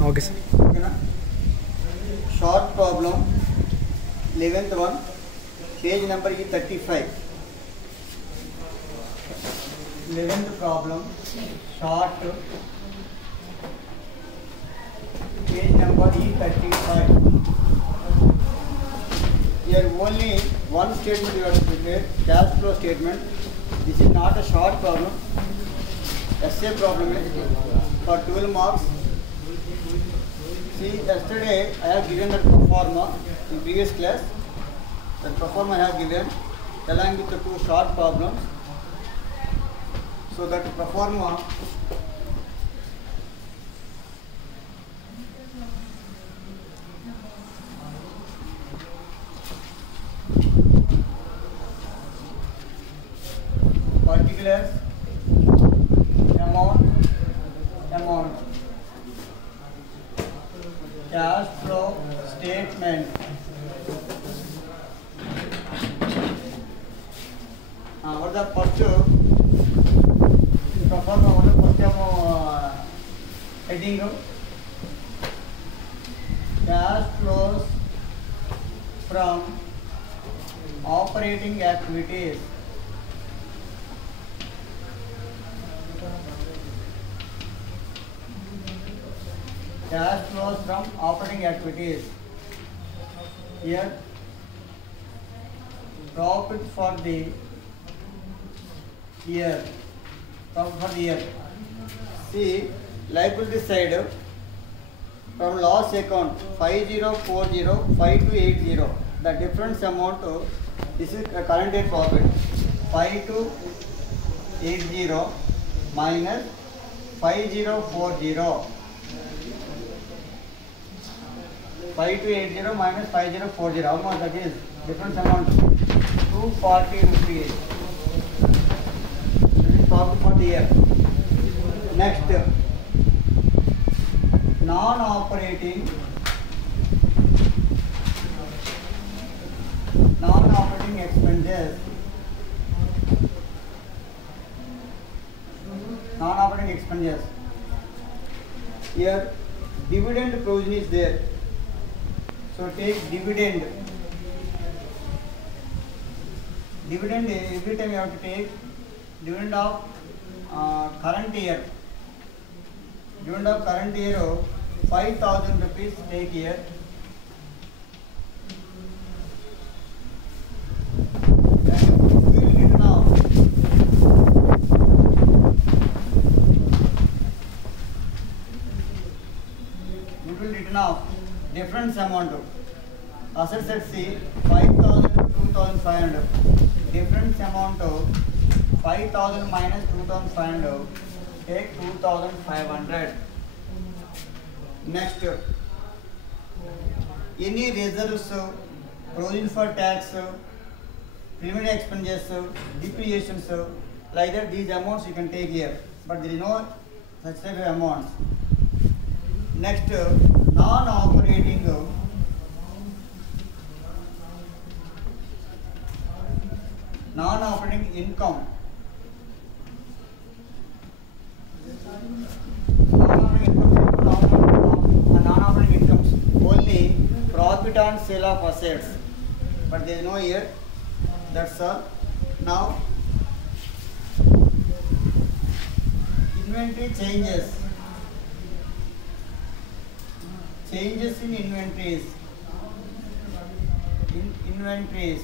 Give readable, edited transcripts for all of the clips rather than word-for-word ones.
Okay, sir. Okay, short problem, 11th one, page number E35. 11th problem, short, page number E35. Here only one statement you have to prepare, cash flow statement. This is not a short problem. Essay problem is for 12 marks. See, yesterday I have given that pro forma in previous class. That pro forma I have given along with the two short problems. So that pro forma particulars, amount, cash flow statement. What the first perform first heading cash flows from operating activities. Cash flows from operating activities. Here, profit for the year. Profit for the year. See, liability side from loss account 5040 5280. The difference amount. This is a current year profit. 5280 minus 5040. 5280 minus 5040. How much that is? Difference amount 240 rupees. This is profit for the year. Next, non-operating expenses. Non-operating expenses. Here, dividend provision is there. So take dividend. Dividend every time you have to take dividend of current year. Dividend of current year 5000 rupees take here. Difference amount. Assets at C 5000 to 2500. Difference amount 5000 minus 2500. Take 2500. Next, any reserves, provision for tax, preliminary expenses, depreciations, like that these amounts you can take here. But there is no such type of amounts. Next, non-operating income. Non-operating incomes only profit on sale of assets, but there is no here. That's all. Now, inventory changes. Changes in inventories. Inventories.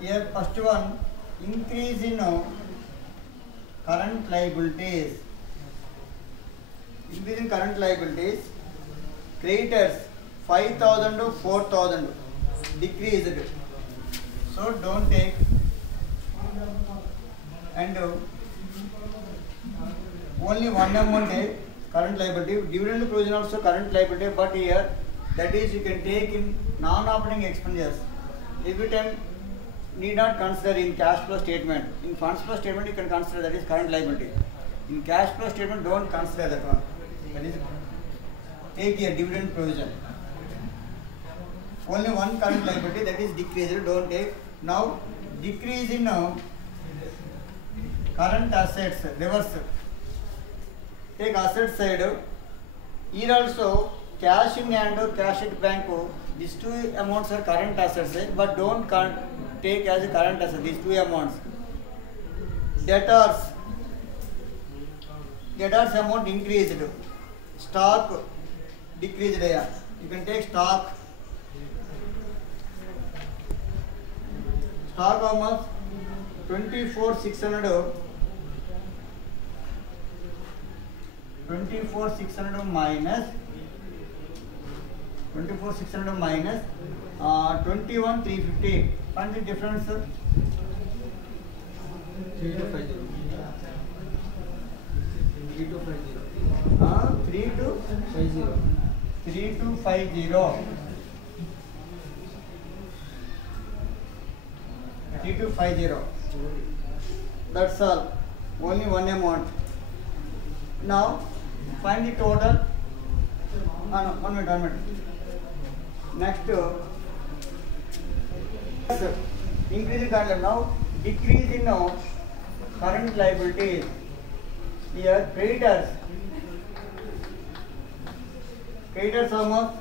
Here, first one, increase in current liabilities. Increase in current liabilities. Creditors 5000 to 4000 decreased. So don't take. And only one amount is current liability. Dividend provision also current liability, but here that is you can take in non-operating expenses. Every time need not consider in cash flow statement. In funds flow statement you can consider that is current liability. In cash flow statement don't consider that one. That is take here dividend provision. Only one current liability, that is decreased, don't take. Now decrease in current assets, reverse. Take asset side. Here also cash in hand, cash at bank. These two amounts are current assets, but don't take as a current asset. These two amounts. Debtors amount increased. Stock decreased. You can take stock. Stock how much? 24,600. 24,600 minus 21,350. Find the difference. 3250. 3250. That's all. Only one amount. Now find the total. No, 1 minute. Next, increase in current. Now decrease in current liabilities. Here creditors how much?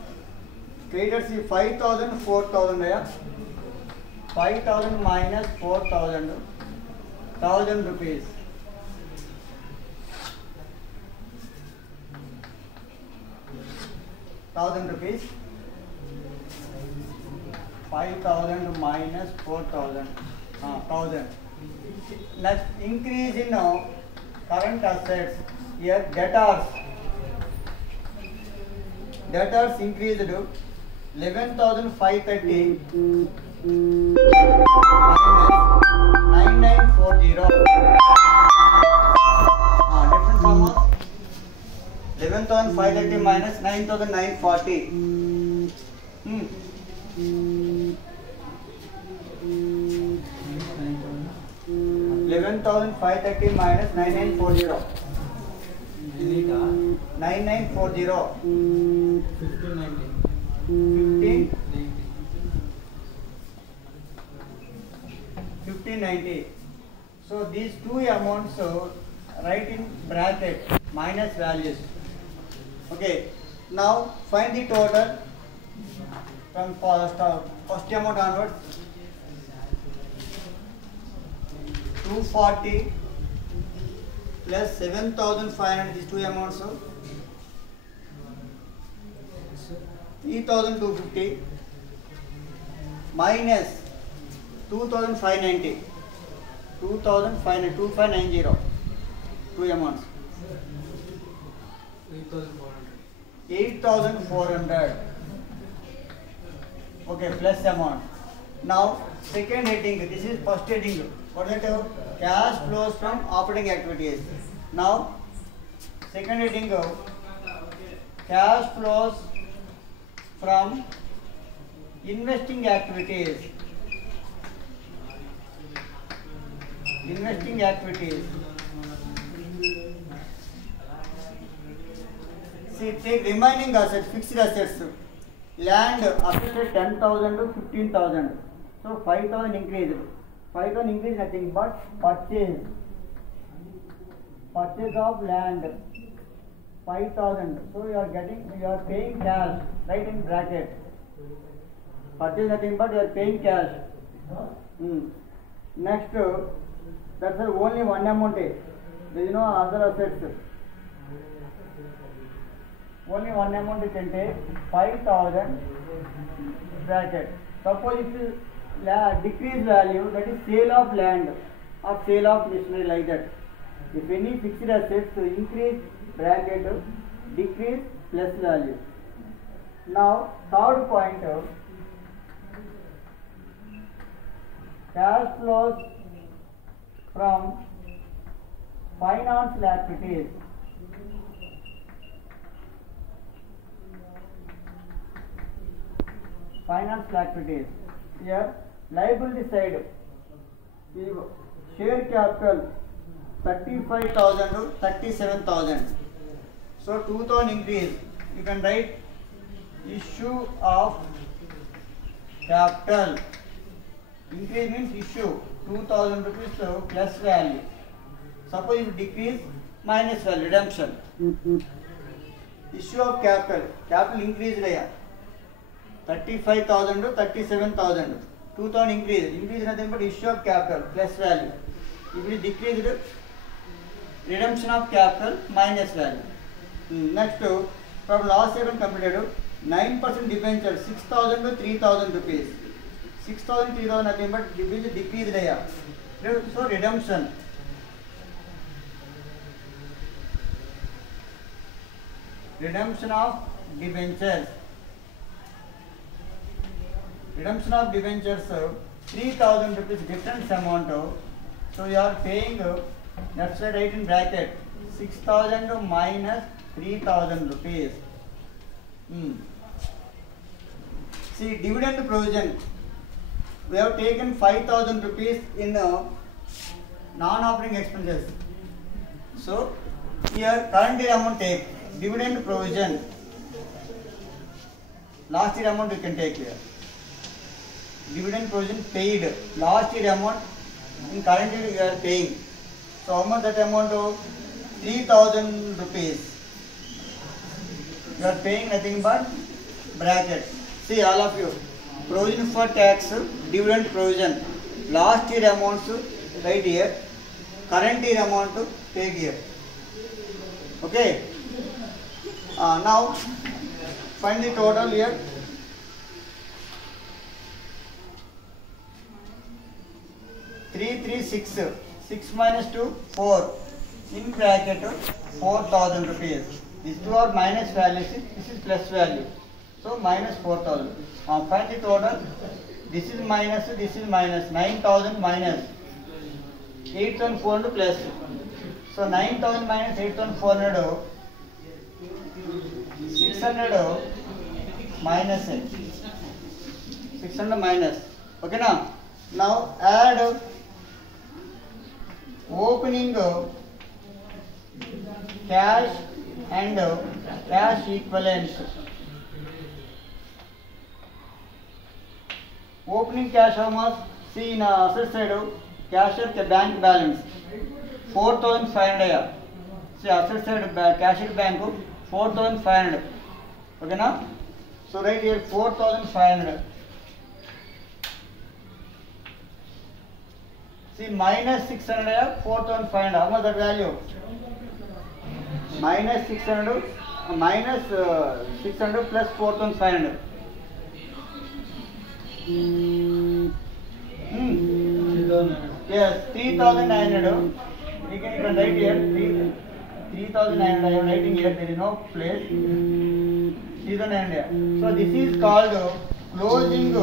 Creditors is 5,000, 4,000. 5,000 minus 4,000, 1,000 rupees. 1,000 rupees. 5,000 minus 4,000. 1,000. Next, increase in current assets. Here debtors. Debtors increased 11,530 minus 9940. Difference how much? 11,530 minus 9,940. 11,530 minus 9940. 9940. 1590. So these two amounts write in bracket minus values. Okay. Now find the total from first amount onwards. 240 plus 7,500. These two amounts. 3,250 minus 2,590. 2,590. 2,590. Two amounts. 8,400. Okay, plus amount. Now second heading. This is first heading. What is it? Cash flows from operating activities. Now second heading. Cash flows from investing activities. Investing activities. See, take remaining assets, fixed assets. Land affected 10,000 to 15,000. So 5,000 increased. 5,000 increased nothing but purchase of land 5,000. So you are paying cash, right in bracket. Purchase nothing but you are paying cash. Next, that's only one amount. There is no other assets. Only one amount you can take. 5,000 bracket. Suppose it is decreased value, that is sale of land or sale of machinery, like that. If any fixed assets, so increase bracket, decrease plus value. Now third point, cash flows from financial activities. Financial activities. Here liability side, share capital 35,000 to 37,000. So 2,000 increase. You can write issue of capital. Increase means issue 2,000 rupees plus value. Suppose if decrease, minus value, redemption. Issue of capital, capital increased here. 35,000 to 37,000. 2,000 increase nothing but issue of capital plus value. If it is decreased, redemption of capital minus value. Next, from last year completed, 9% debenture 6,000 to 3,000 rupees. 6,000, 3,000 nothing but decreased here. So redemption. Redemption of debentures. Redemption of debentures 3,000 rupees difference amount. So you are paying, that's why write in bracket 6,000 minus 3,000 rupees. See, dividend provision. We have taken 5,000 rupees in non-operating expenses. So here current year amount take dividend provision. Last year amount you can take here. Dividend provision paid. Last year amount in current year you are paying. So how much that amount of 3,000 rupees. You are paying nothing but bracket. See all of you. Provision for tax, dividend provision. Last year amounts right here. Current year amount take here. Okay. Now find the total here. 336. 6 minus 2, 4. In bracket 4,000 rupees. These two are minus values. This is plus value. So minus 4,000. Find the total. This is minus. 9,000 minus 8,400 plus. So 9,000 minus 8,400. 600 minus 600 minus. Okay now. Now add opening cash and cash equivalents. Opening cash how much? See in asset side, cash at bank balance 4,500. See asset side cash at bank 4,500. Okay now? So right here 4,500. See minus 600, 4,500. How much that value? Minus 600, minus 600 plus 4,500. Yes, 3,900. You can write here 3,900. I am writing here. There is no place. 3,900. So this is called closing